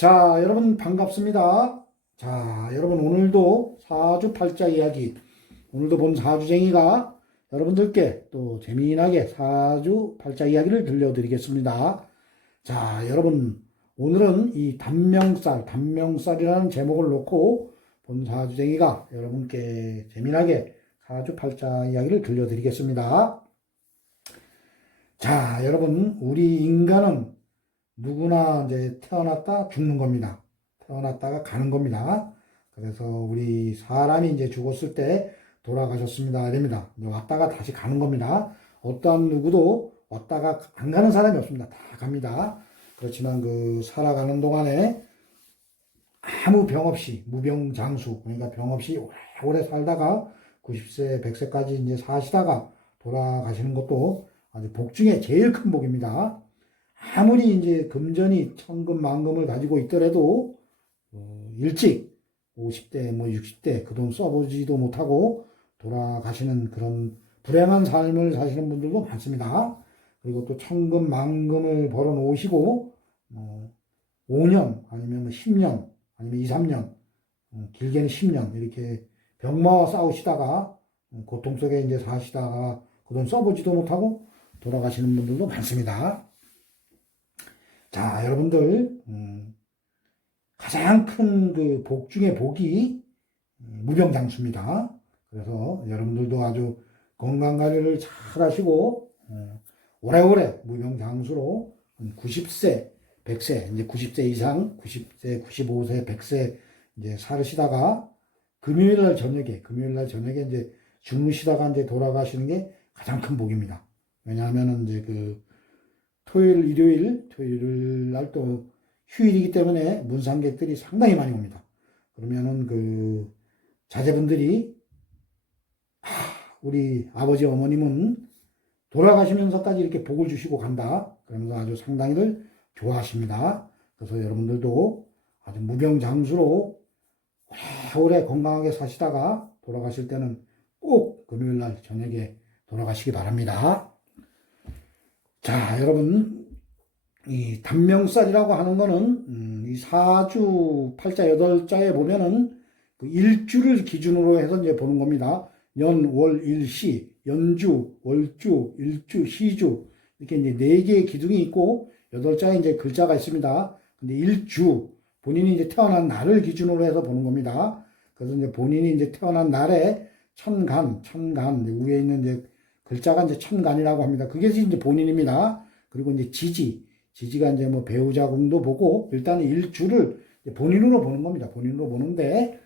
자, 여러분 반갑습니다. 자, 여러분 오늘도 사주팔자 이야기, 오늘도 본 사주쟁이가 여러분들께 또 재미나게 사주팔자 이야기를 들려드리겠습니다. 자, 여러분 오늘은 이 단명살이라는 제목을 놓고 본 사주쟁이가 여러분께 재미나게 사주팔자 이야기를 들려드리겠습니다. 자, 여러분 우리 인간은 누구나 이제 태어났다 죽는 겁니다. 태어났다가 가는 겁니다. 그래서 우리 사람이 이제 죽었을 때 돌아가셨습니다. 됩니다. 왔다가 다시 가는 겁니다. 어떠한 누구도 왔다가 안 가는 사람이 없습니다. 다 갑니다. 그렇지만 그 살아가는 동안에 아무 병 없이 무병장수, 그러니까 병 없이 오래 살다가 90세, 100세까지 이제 사시다가 돌아가시는 것도 아주 복 중에 제일 큰 복입니다. 아무리 이제 금전이 천금만금을 가지고 있더라도 일찍 50대, 60대 그 돈 써보지도 못하고 돌아가시는 그런 불행한 삶을 사시는 분들도 많습니다. 그리고 또 천금만금을 벌어 놓으시고 5년 아니면 10년 아니면 2, 3년 길게는 10년 이렇게 병마와 싸우시다가 고통 속에 이제 사시다가 그 돈 써보지도 못하고 돌아가시는 분들도 많습니다. 자, 여러분들, 가장 큰 그 복 중에 복이 무병장수입니다. 그래서 여러분들도 아주 건강관리를 잘 하시고, 오래오래 무병장수로 90세, 100세, 이제 90세 이상, 90세, 95세, 100세 이제 살으시다가 금요일날 저녁에 이제 주무시다가 이제 돌아가시는 게 가장 큰 복입니다. 왜냐하면은 이제 그 토요일 날 또 휴일이기 때문에 문상객들이 상당히 많이 옵니다. 그러면은 그 자제분들이 우리 아버지 어머님은 돌아가시면서까지 이렇게 복을 주시고 간다. 그러면서 아주 상당히들 좋아하십니다. 그래서 여러분들도 아주 무병장수로 오래 건강하게 사시다가 돌아가실 때는 꼭 금요일 날 저녁에 돌아가시기 바랍니다. 자, 여러분, 이 단명살이라고 하는 거는, 이 사주, 팔자, 여덟자에 보면은, 그 일주를 기준으로 해서 이제 보는 겁니다. 연, 월, 일, 시, 연주, 월주, 일주, 시주, 이렇게 이제 네 개의 기둥이 있고, 여덟자에 이제 글자가 있습니다. 근데 일주, 본인이 이제 태어난 날을 기준으로 해서 보는 겁니다. 그래서 이제 본인이 이제 태어난 날에 천간, 위에 있는 이제 글자가 이제 천간이라고 합니다. 그게 이제 본인입니다. 그리고 이제 지지가 이제 뭐 배우자궁도 보고, 일단 일주를 본인으로 보는 겁니다. 본인으로 보는데,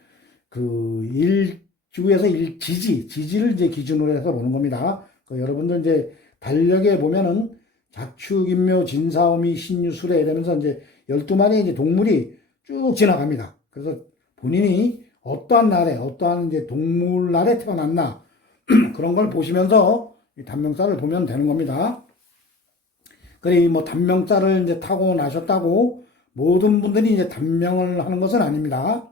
그 일주에서 지지를 이제 기준으로 해서 보는 겁니다. 그 여러분들 이제 달력에 보면은 자축인묘, 진사오미, 신유술에 이러면서 이제 12마리의 이제 동물이 쭉 지나갑니다. 그래서 본인이 어떠한 날에, 어떠한 이제 동물 날에 태어났나, 그런 걸 보시면서 단명살을 보면 되는 겁니다. 그래, 뭐 단명살을 이제 타고 나셨다고 모든 분들이 이제 단명을 하는 것은 아닙니다.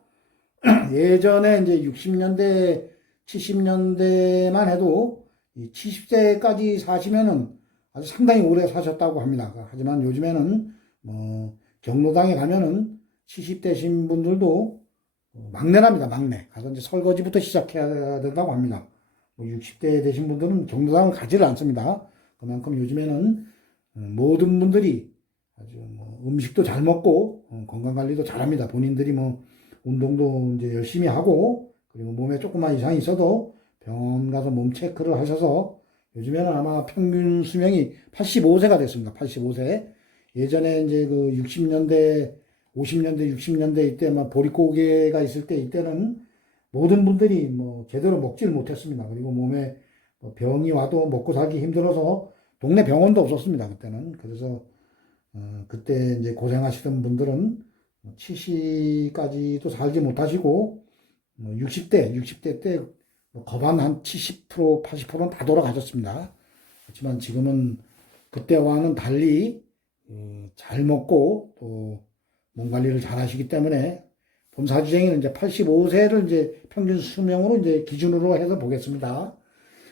예전에 이제 60년대, 70년대만 해도 70세까지 사시면은 아주 상당히 오래 사셨다고 합니다. 하지만 요즘에는 뭐 경로당에 가면은 70대신 분들도 막내랍니다, 막내. 가서 이제 설거지부터 시작해야 된다고 합니다. 60대 되신 분들은 경로당을 가지를 않습니다. 그만큼 요즘에는 모든 분들이 아주 뭐 음식도 잘 먹고 건강관리도 잘합니다. 본인들이 뭐 운동도 이제 열심히 하고 그리고 몸에 조금만 이상이 있어도 병원 가서 몸 체크를 하셔서 요즘에는 아마 평균 수명이 85세가 됐습니다. 85세. 예전에 이제 그 60년대, 50년대, 60년대 이때 막 보릿고개가 있을 때 이때는 모든 분들이 뭐 제대로 먹지를 못했습니다. 그리고 몸에 병이 와도 먹고 살기 힘들어서 동네 병원도 없었습니다. 그때는. 그래서 그때 이제 고생하시던 분들은 70까지도 살지 못하시고 60대 때 거반 한 70%, 80%는 다 돌아가셨습니다. 그렇지만 지금은 그때와는 달리 잘 먹고 또 몸 관리를 잘 하시기 때문에 봄사주쟁이는 이제 85세를 이제 평균 수명으로 이제 기준으로 해서 보겠습니다.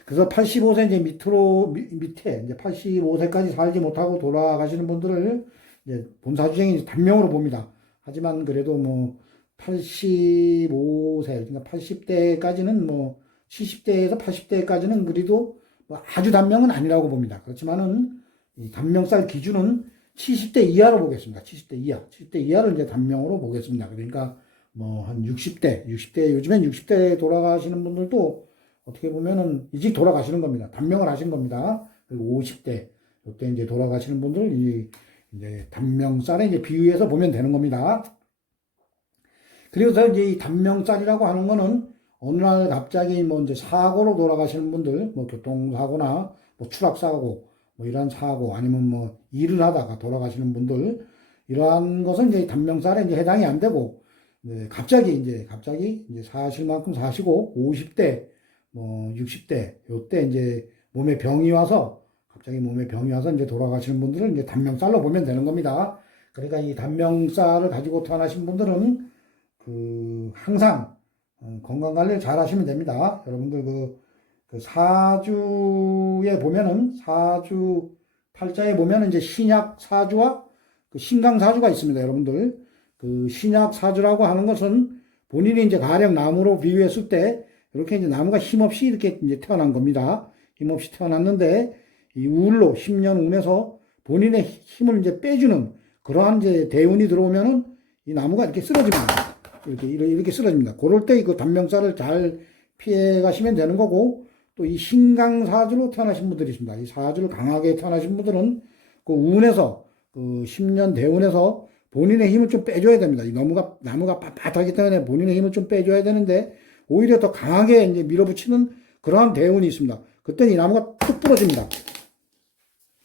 그래서 85세 이제 밑에 이제 85세까지 살지 못하고 돌아가시는 분들을 이제 봄사주쟁이 단명으로 봅니다. 하지만 그래도 뭐 85세, 그러니까 80대까지는 뭐 70대에서 80대까지는 그래도 뭐 아주 단명은 아니라고 봅니다. 그렇지만은 이 단명살 기준은 70대 이하로 보겠습니다. 70대 이하. 70대 이하를 이제 단명으로 보겠습니다. 그러니까 뭐 한 60대, 요즘엔 60대 돌아가시는 분들도 어떻게 보면은 일찍 돌아가시는 겁니다. 단명을 하신 겁니다. 그리고 50대, 이때 이제 돌아가시는 분들 이제 단명살에 이제 비유해서 보면 되는 겁니다. 그래서 이제 이 단명살이라고 하는 거는 어느 날 갑자기 뭐 이제 사고로 돌아가시는 분들, 뭐 교통사고나 뭐 추락사고, 뭐 이런 사고, 아니면 뭐 일을 하다가 돌아가시는 분들, 이러한 것은 이제 단명살에 이제 해당이 안 되고, 갑자기 이제 사실 만큼 사시고, 50대, 뭐 60대, 요때 이제 갑자기 몸에 병이 와서 이제 돌아가시는 분들은 이제 단명살로 보면 되는 겁니다. 그러니까 이 단명살을 가지고 태어나신 분들은 항상 건강 관리를 잘 하시면 됩니다. 여러분들 그 사주에 보면은 사주 팔자에 보면은 이제 신약 사주와 그 신강 사주가 있습니다. 여러분들 그 신약 사주라고 하는 것은 본인이 이제 가령 나무로 비유했을 때 이렇게 이제 나무가 힘없이 이렇게 이제 태어난 겁니다. 힘없이 태어났는데 이 울로 10년 운에서 본인의 힘을 이제 빼주는 그러한 이제 대운이 들어오면은 이 나무가 이렇게 쓰러집니다. 이렇게 쓰러집니다. 그럴 때 그 단명살을 잘 피해 가시면 되는 거고, 또 이 신강사주로 태어나신 분들이 있습니다. 이 사주를 강하게 태어나신 분들은 그 운에서, 그 10년 대운에서 본인의 힘을 좀 빼줘야 됩니다. 이 나무가 빳빳하기 때문에 본인의 힘을 좀 빼줘야 되는데, 오히려 더 강하게 이제 밀어붙이는 그러한 대운이 있습니다. 그때는 이 나무가 뚝 부러집니다.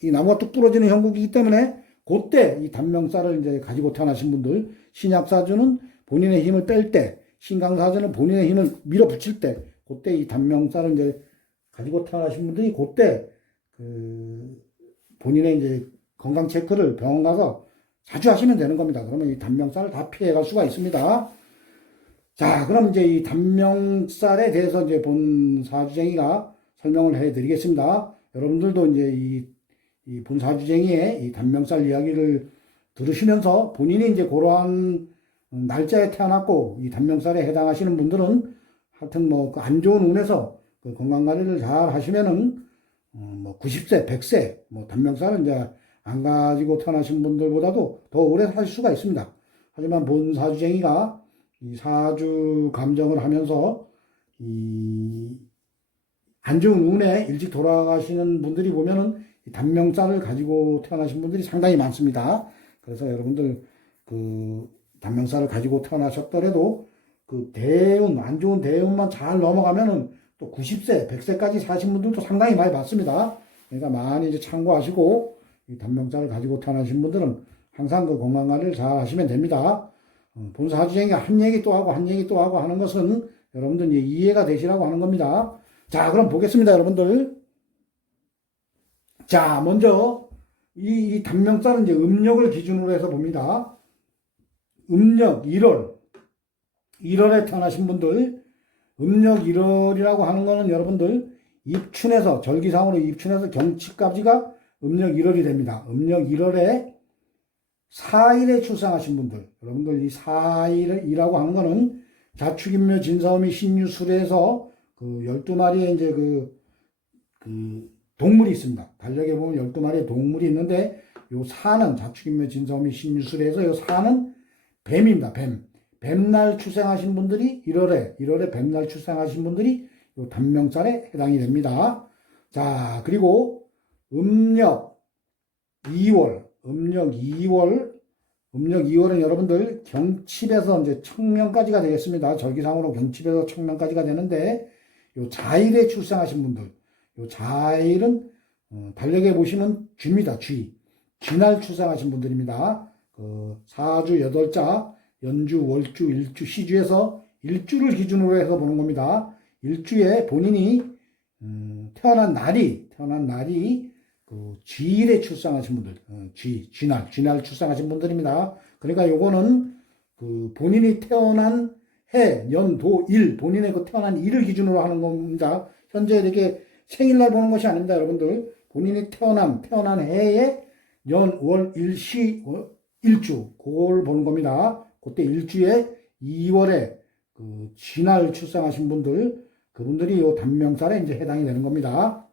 이 나무가 뚝 부러지는 형국이기 때문에, 그때 이 단명살을 이제 가지고 태어나신 분들, 신약사주는 본인의 힘을 뺄 때, 신강사주는 본인의 힘을 밀어붙일 때, 그때 이 단명살을 이제 가지고 태어나신 분들이 그때 본인의 이제 건강 체크를 병원 가서 자주 하시면 되는 겁니다. 그러면 이 단명살을 다 피해갈 수가 있습니다. 자, 그럼 이제 이 단명살에 대해서 이제 본 사주쟁이가 설명을 해 드리겠습니다. 여러분들도 이제 이 본 사주쟁이의 이 단명살 이야기를 들으시면서 본인이 이제 그러한 날짜에 태어났고 이 단명살에 해당하시는 분들은 하여튼 뭐 그 안 좋은 운에서 그 건강 관리를 잘 하시면은 뭐 90세, 100세 뭐 단명살은 이제 안 가지고 태어나신 분들보다도 더 오래 살 수가 있습니다. 하지만 본 사주쟁이가 이 사주 감정을 하면서 이 안 좋은 운에 일찍 돌아가시는 분들이 보면은 이 단명살을 가지고 태어나신 분들이 상당히 많습니다. 그래서 여러분들 그 단명살을 가지고 태어나셨더라도 그 대운, 안 좋은 대운만 잘 넘어가면은 또 90세, 100세까지 사신 분들도 상당히 많이 봤습니다. 그러니까 많이 이제 참고하시고 이 단명살을 가지고 태어나신 분들은 항상 그 건강 관리를 잘 하시면 됩니다. 본 사주쟁이가 한 얘기 또 하고 한 얘기 또 하고 하는 것은 여러분들 이해가 되시라고 하는 겁니다. 자, 그럼 보겠습니다, 여러분들. 자, 먼저 이 단명살은 이제 음력을 기준으로 해서 봅니다. 음력 1월에 태어나신 분들, 음력 1월이라고 하는 거는 여러분들 입춘에서 절기상으로 입춘에서 경치까지가 음력 1월이 됩니다. 음력 1월에 4일에 출생하신 분들, 여러분들 이 4일이라고 하는 거는 자축인묘 진사오미 신유술에서 그 12마리의 이제 그 동물이 있습니다. 달력에 보면 12마리의 동물이 있는데 요 사는 자축인묘 진사오미 신유술에서 요 사는 뱀입니다. 뱀날 출생하신 분들이 1월에 뱀날 출생하신 분들이 요 단명살에 해당이 됩니다. 자, 그리고 음력 2월은 여러분들 경칩에서 이제 청명까지가 되겠습니다. 절기상으로 경칩에서 청명까지가 되는데 요 자일에 출생하신 분들, 요 자일은 달력에 보시면 쥐입니다. 쥐날 출생하신 분들입니다. 그 사주 8자 연주, 월주, 일주, 시주에서 일주를 기준으로 해서 보는 겁니다. 일주에 본인이 태어난 날이 그 쥐일에 출생하신 분들, 쥐날 출생하신 분들입니다. 그러니까 요거는 그 본인이 태어난 해, 연, 도, 일, 본인의 그 태어난 일을 기준으로 하는 겁니다. 현재 이렇게 생일날 보는 것이 아닙니다, 여러분들. 본인이 태어난 해에 연, 월, 일, 시, 일주, 그걸 보는 겁니다. 그때 일주에 2월에 그 쥐날 출생하신 분들, 그분들이 요 단명살에 이제 해당이 되는 겁니다.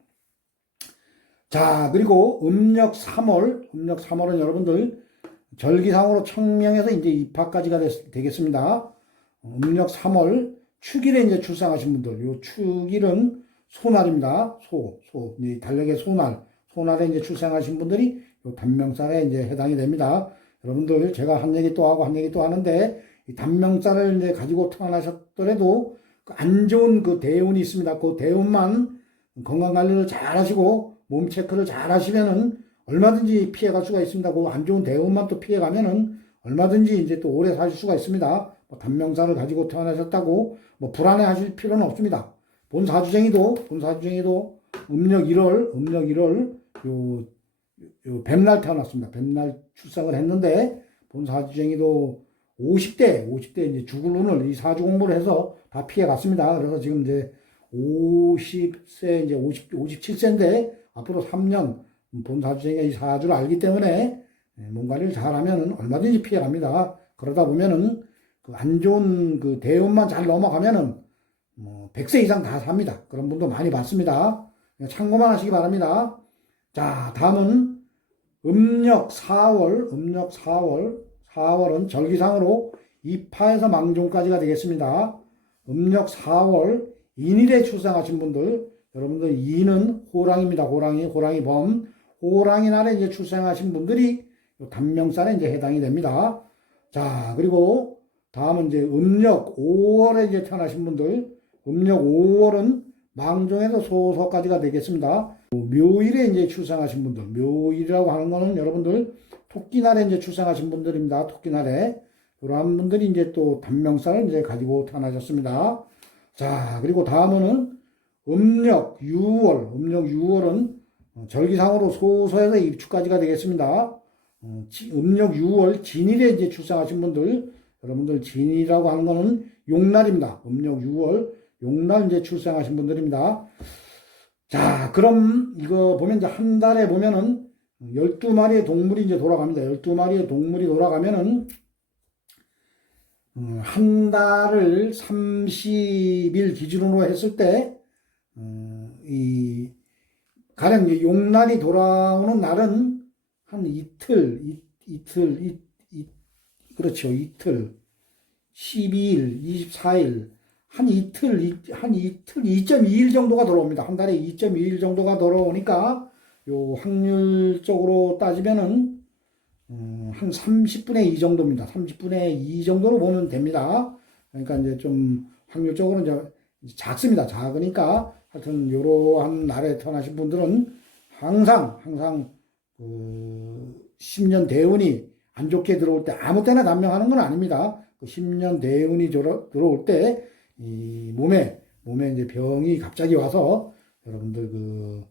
자, 그리고 음력 3월은 여러분들 절기상으로 청명에서 이제 입하까지가 되겠습니다. 음력 3월 축일에 이제 출생하신 분들, 요 축일은 소날입니다. 이 달력의 소날에 이제 출생하신 분들이 요 단명살에 이제 해당이 됩니다. 여러분들 제가 한 얘기 또 하고 한 얘기 또 하는데, 이 단명살을 이제 가지고 태어나셨더라도 안 좋은 그 대운이 있습니다. 그 대운만 건강 관리를 잘 하시고 몸 체크를 잘 하시면은 얼마든지 피해갈 수가 있습니다. 그 안 좋은 대운만 또 피해가면은 얼마든지 이제 또 오래 사실 수가 있습니다. 뭐 단명살을 가지고 태어나셨다고 뭐 불안해 하실 필요는 없습니다. 본사주쟁이도 음력 1월 요 뱀날 태어났습니다. 뱀날 출생을 했는데 본사주쟁이도 50대 이제 죽을 운을 이 사주 공부를 해서 다 피해 갔습니다. 그래서 지금 이제 50세 이제 57세인데 앞으로 3년 본사주쟁이가 이 사주를 알기 때문에 몸 관리를 잘하면 얼마든지 피해 갑니다. 그러다 보면은 그 안 좋은 그 대운만 잘 넘어가면은 뭐 100세 이상 다 삽니다. 그런 분도 많이 봤습니다. 참고만 하시기 바랍니다. 자, 다음은 음력 4월은 절기상으로 입하에서 망종까지가 되겠습니다. 음력 4월 인일에 출생하신 분들, 여러분들 인은 호랑이입니다. 호랑이 범. 호랑이 날에 이제 출생하신 분들이 단명살에 이제 해당이 됩니다. 자, 그리고 다음은 이제 음력 5월에 이제 태어나신 분들, 음력 5월은 망종에서 소소까지가 되겠습니다. 묘일에 이제 출생하신 분들, 묘일이라고 하는 거는 여러분들 토끼날에 이제 출생하신 분들입니다. 토끼날에. 그러한 분들이 이제 또 단명살을 이제 가지고 태어나셨습니다. 자, 그리고 다음은 음력 6월은 절기상으로 소소에서 입추까지가 되겠습니다. 음력 6월 진일에 이제 출생하신 분들, 여러분들 진이라고 하는 거는 용날입니다. 음력 6월 용날 이제 출생하신 분들입니다. 자, 그럼 이거 보면 이제 한 달에 보면은 12마리의 동물이 이제 돌아갑니다. 12마리의 동물이 돌아가면은 한 달을 30일 기준으로 했을 때 가령 이제 용날이 돌아오는 날은 한 이틀, 그렇죠. 이틀, 12일, 24일, 한 이틀, 2.2일 정도가 돌아옵니다. 한 달에 2.2일 정도가 돌아오니까, 요 확률적으로 따지면은, 한 30분의 2 정도입니다. 30분의 2 정도로 보면 됩니다. 그러니까 이제 좀 확률적으로 이제 작습니다. 작으니까, 하여튼, 요러한 날에 태어나신 분들은 항상, 그, 10년 대운이 안 좋게 들어올 때 아무 때나 단명하는 건 아닙니다. 그 10년 대운이 들어올 때 이 몸에 이제 병이 갑자기 와서 여러분들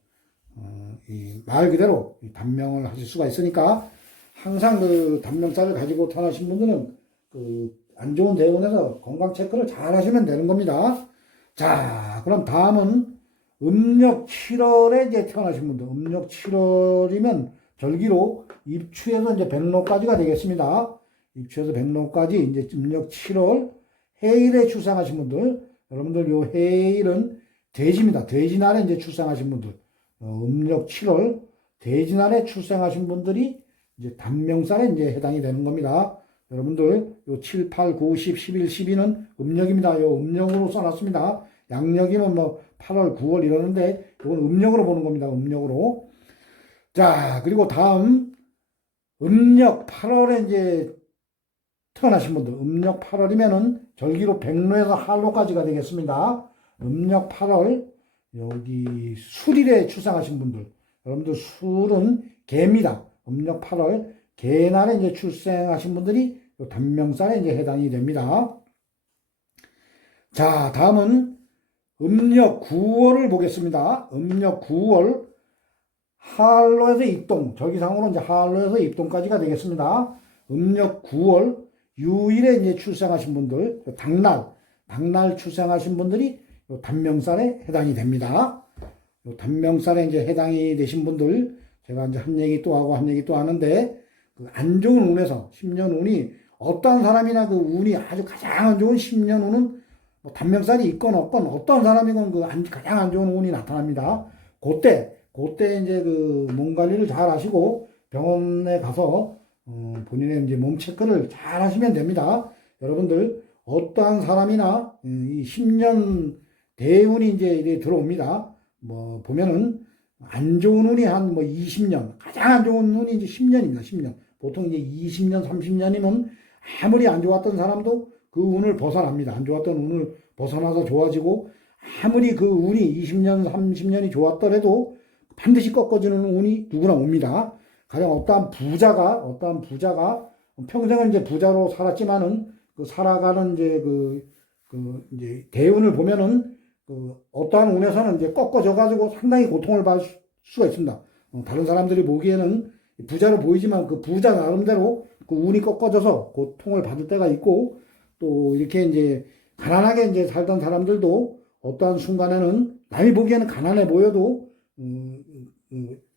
이 말 그대로 단명을 하실 수가 있으니까 항상 그 단명살을 가지고 태어나신 분들은 그 안 좋은 대운에서 건강 체크를 잘 하시면 되는 겁니다. 자, 그럼 다음은 음력 7월에 이제 태어나신 분들, 음력 7월이면 절기로 입추에서 이제 백로까지가 되겠습니다. 입추에서 백로까지 이제 음력 7월 해일에 출생하신 분들, 여러분들 요 해일은 돼지입니다. 돼지날에 이제 출생하신 분들, 음력 7월 돼지날에 출생하신 분들이 이제 단명살에 이제 해당이 되는 겁니다. 여러분들 요 7, 8, 9, 10, 11, 12는 음력입니다. 요 음력으로 써놨습니다. 양력이면 뭐 8월, 9월 이러는데 이건 음력으로 보는 겁니다. 음력으로. 자, 그리고 다음 음력 8월에 이제 태어나신 분들, 음력 8월이면은 절기로 백로에서 할로까지가 되겠습니다. 음력 8월, 여기 술일에 출생하신 분들, 여러분들 술은 개입니다. 음력 8월, 개날에 이제 출생하신 분들이 단명살에 이제 해당이 됩니다. 자, 다음은 음력 9월을 보겠습니다. 음력 9월, 할로에서 입동, 절기상으로 이제 할로에서 입동까지가 되겠습니다. 음력 9월, 유일에 이제 출생하신 분들, 당날 출생하신 분들이 단명살에 해당이 됩니다. 단명살에 이제 해당이 되신 분들, 제가 이제 한 얘기 또 하고 한 얘기 또 하는데, 그 안 좋은 운에서 10년 운이 어떤 사람이나 그 운이 아주 가장 안 좋은 10년 운은 뭐 단명살이 있건 없건 어떤 사람이건 그 가장 안 좋은 운이 나타납니다. 그때 이제 그 몸 관리를 잘 하시고 병원에 가서 본인의 이제 몸 체크를 잘 하시면 됩니다. 여러분들 어떠한 사람이나 이 10년 대운이 이제 들어옵니다. 뭐 보면은 안 좋은 운이 한 뭐 20년, 가장 안 좋은 운이 이제 10년입니다. 10년. 보통 이제 20년, 30년이면 아무리 안 좋았던 사람도 그 운을 벗어납니다. 안 좋았던 운을 벗어나서 좋아지고 아무리 그 운이 20년, 30년이 좋았더라도 반드시 꺾어지는 운이 누구나 옵니다. 가령 어떠한 부자가 평생을 이제 부자로 살았지만은 그 살아가는 이제 이제 대운을 보면은 그 어떠한 운에서는 이제 꺾어져 가지고 상당히 고통을 받을 수가 있습니다. 다른 사람들이 보기에는 부자로 보이지만 그 부자 나름대로 그 운이 꺾어져서 고통을 받을 때가 있고 또 이렇게 이제 가난하게 이제 살던 사람들도 어떠한 순간에는 남이 보기에는 가난해 보여도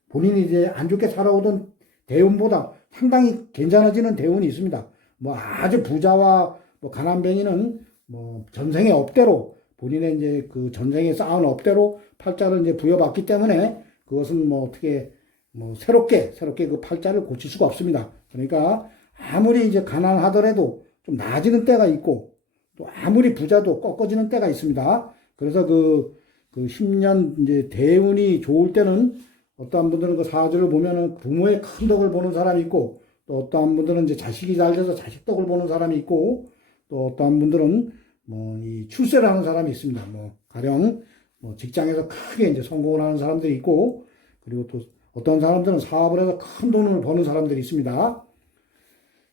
본인이 이제 안 좋게 살아오던 대운보다 상당히 괜찮아지는 대운이 있습니다. 뭐 아주 부자와 뭐 가난뱅이는 뭐 전생의 업대로 본인의 이제 그 전생에 쌓은 업대로 팔자를 이제 부여받기 때문에 그것은 뭐 어떻게 뭐 새롭게 그 팔자를 고칠 수가 없습니다. 그러니까 아무리 이제 가난하더라도 좀 나아지는 때가 있고 또 아무리 부자도 꺾어지는 때가 있습니다. 그래서 그 10년 이제 대운이 좋을 때는 어떠한 분들은 그 사주를 보면은 부모의 큰 덕을 보는 사람이 있고 또 어떠한 분들은 이제 자식이 잘 돼서 자식 덕을 보는 사람이 있고 또 어떠한 분들은 뭐 이 출세를 하는 사람이 있습니다. 뭐 가령 뭐 직장에서 크게 이제 성공을 하는 사람들이 있고 그리고 또 어떤 사람들은 사업을 해서 큰 돈을 버는 사람들이 있습니다.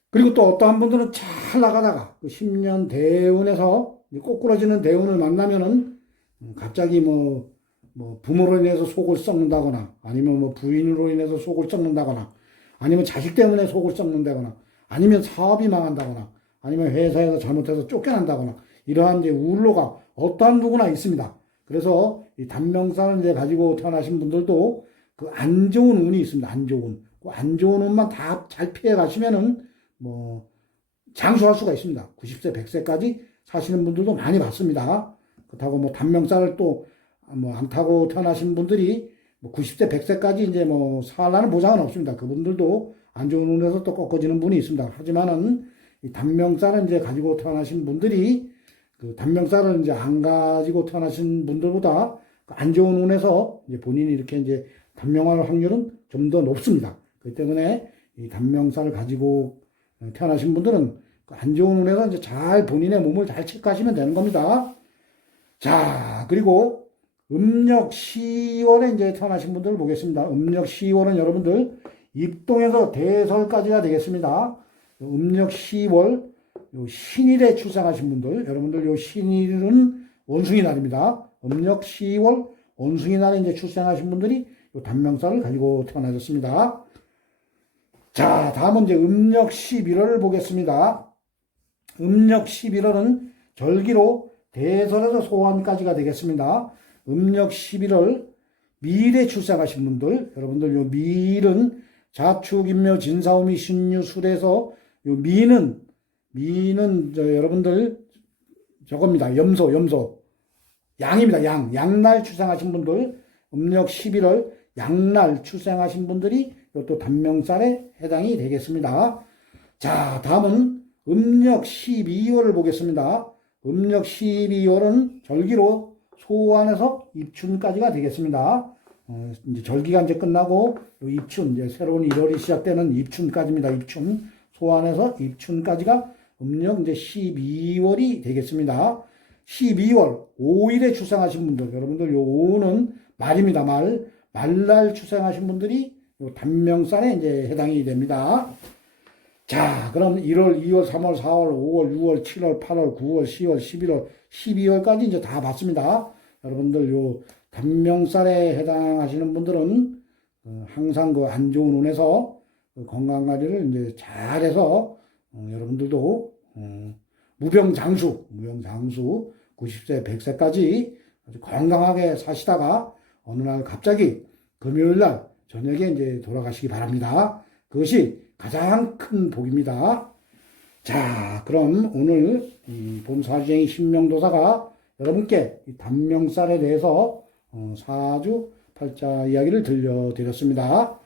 그리고 또 어떠한 분들은 잘 나가다가 그 10년 대운에서 꼬꾸라지는 대운을 만나면은 갑자기 뭐 부모로 인해서 속을 썩는다거나 아니면 뭐 부인으로 인해서 속을 썩는다거나 아니면 자식 때문에 속을 썩는다거나 아니면 사업이 망한다거나 아니면 회사에서 잘못해서 쫓겨난다거나 이러한 이제 우울로가 어떠한 누구나 있습니다. 그래서 이 단명살을 이제 가지고 태어나신 분들도 그 안 좋은 운이 있습니다. 안 좋은. 그 안 좋은 운만 다 잘 피해 가시면은 뭐 장수할 수가 있습니다. 90세, 100세까지 사시는 분들도 많이 봤습니다. 그렇다고 뭐 단명살을 또 뭐 안 타고 태어나신 분들이 뭐 90세, 100세까지 이제 뭐 살라는 보장은 없습니다. 그분들도 안 좋은 운에서 또 꺾어지는 분이 있습니다. 하지만은 이 단명살을 이제 가지고 태어나신 분들이 그 단명살을 이제 안 가지고 태어나신 분들보다 안 좋은 운에서 이제 본인이 이렇게 이제 단명할 확률은 좀 더 높습니다. 그렇기 때문에 이 단명살을 가지고 태어나신 분들은 안 좋은 운에서 이제 잘 본인의 몸을 잘 체크하시면 되는 겁니다. 자, 그리고 음력 10월에 이제 태어나신 분들을 보겠습니다. 음력 10월은 여러분들 입동에서 대설까지가 되겠습니다. 음력 10월 요 신일에 출생하신 분들, 여러분들 요 신일은 원숭이 날입니다. 음력 10월 원숭이 날에 이제 출생하신 분들이 요 단명살을 가지고 태어나셨습니다. 자, 다음은 이제 음력 11월을 보겠습니다. 음력 11월은 절기로 대설에서 소환까지가 되겠습니다. 음력 11월 밀에 출생하신 분들, 여러분들 요 밀은 자축인묘 진사오미 신유 술에서 요 미는 여러분들 저겁니다. 염소 양입니다. 양날 출생하신 분들 음력 11월 양날 출생하신 분들이 또 단명살에 해당이 되겠습니다. 자, 다음은 음력 12월을 보겠습니다. 음력 12월은 절기로 소환에서 입춘까지가 되겠습니다. 이제 절기가 이제 끝나고 입춘, 이제 새로운 1월이 시작되는 입춘까지입니다. 입춘, 소환에서 입춘까지가 음력 이제 12월이 되겠습니다. 12월 5일에 출생하신 분들, 여러분들 요 5는 말입니다. 말날 출생하신 분들이 요 단명살에 이제 해당이 됩니다. 자, 그럼 1월, 2월, 3월, 4월, 5월, 6월, 7월, 8월, 9월, 10월, 11월, 12월까지 이제 다 봤습니다. 여러분들 요 단명살에 해당하시는 분들은 항상 그 안 좋은 운에서 건강 관리를 이제 잘해서 여러분들도 무병장수 90세, 100세까지 아주 건강하게 사시다가 어느 날 갑자기 금요일 날 저녁에 이제 돌아가시기 바랍니다. 그것이 가장 큰 복입니다. 자, 그럼 오늘 이 봄사주쟁이 신명도사가 여러분께 이 단명살에 대해서 사주 팔자 이야기를 들려드렸습니다.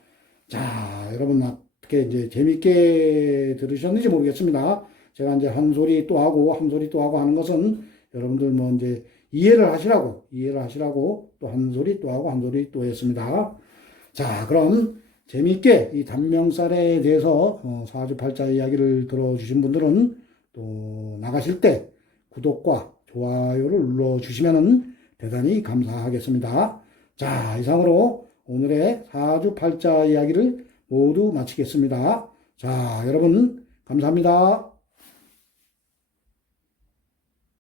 자, 여러분 어떻게 이제 재밌게 들으셨는지 모르겠습니다. 제가 이제 한 소리 또 하고 한 소리 또 하고 하는 것은 여러분들 뭐 이제 이해를 하시라고 또 한 소리 또 하고 한 소리 또 했습니다. 자, 그럼 재미있게 이 단명살에 대해서 사주팔자 이야기를 들어주신 분들은 또 나가실 때 구독과 좋아요를 눌러주시면 대단히 감사하겠습니다. 자, 이상으로 오늘의 사주팔자 이야기를 모두 마치겠습니다. 자, 여러분 감사합니다.